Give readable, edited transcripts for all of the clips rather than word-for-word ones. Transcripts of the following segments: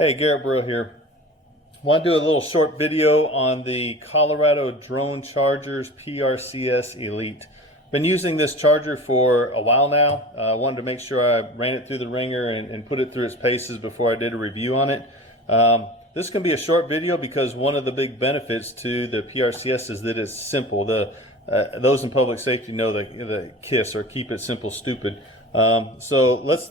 Hey, Garrett Brill here. Want to do a little short video on the Colorado Drone Charger's PRCS Elite. Been using this charger for a while now. I wanted to make sure I ran it through the ringer and put it through its paces before I did a review on it. This can be a short video because one of the big benefits to the PRCS is that it's simple. Those in public safety know the KISS, or keep it simple stupid. So let's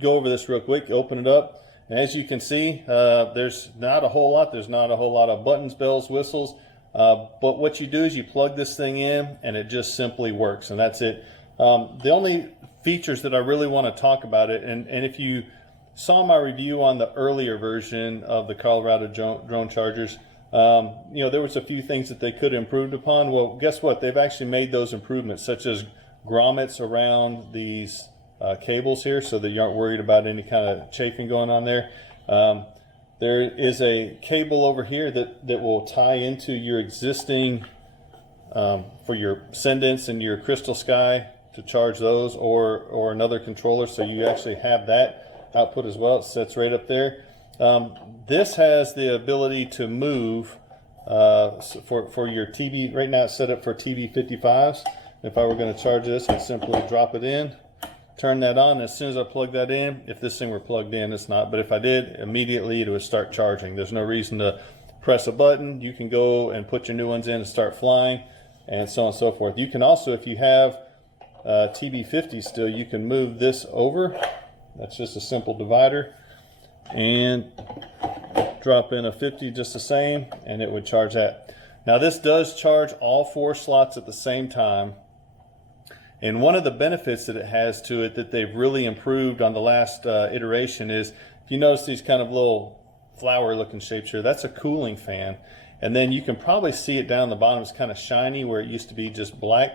go over this real quick. Open it up. And as you can see, there's not a whole lot. There's not a whole lot of buttons, bells, whistles. But what you do is you plug this thing in and it just simply works, and that's it. The only features that I really want to talk about it, and if you saw my review on the earlier version of the Colorado drone chargers, you know, there was a few things that they could have improved upon. Well, guess what? They've actually made those improvements, such as grommets around these cables here, so that you aren't worried about any kind of chafing going on there. There is a cable over here that will tie into your existing for your Sendence and your Crystal Sky to charge those, or another controller, so you actually have that output as well. It sits right up there. This has the ability to move for your TV. Right now it's set up for TV 55s. If I were going to charge this, I'd simply drop it in, turn that on. As soon as I plug that in, if this thing were plugged in, it's not, but if I did, immediately it would start charging. There's no reason to press a button. You can go and put your new ones in and start flying, and so on and so forth. You can also, if you have TB50 still, you can move this over. That's just a simple divider, and drop in a 50 just the same, and it would charge that. Now this does charge all 4 slots at the same time. And one of the benefits that it has to it that they've really improved on the last iteration is, if you notice these kind of little flower looking shapes here, that's a cooling fan. And then you can probably see it down the bottom. It's kind of shiny where it used to be just black.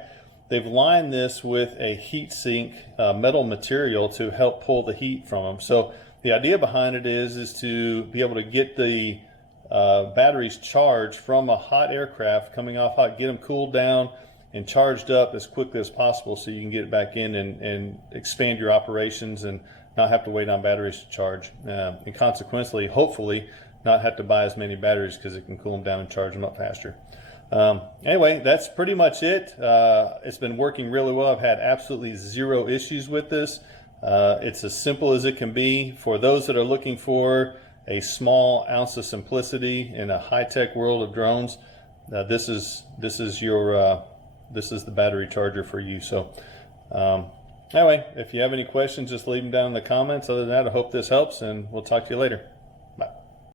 They've lined this with a Heatsink metal material to help pull the heat from them. So the idea behind it is to be able to get the batteries charged from a hot aircraft coming off hot, get them cooled down and charged up as quickly as possible, so you can get it back in and expand your operations and not have to wait on batteries to charge, and consequently, hopefully, not have to buy as many batteries, because it can cool them down and charge them up faster. Anyway, that's pretty much it. It's been working really well. I've had absolutely 0 issues with this. It's as simple as it can be. For those that are looking for a small ounce of simplicity in a high-tech world of drones, this is the battery charger for you. So anyway, if you have any questions, just leave them down in the comments. Other than that, I hope this helps, and we'll talk to you later.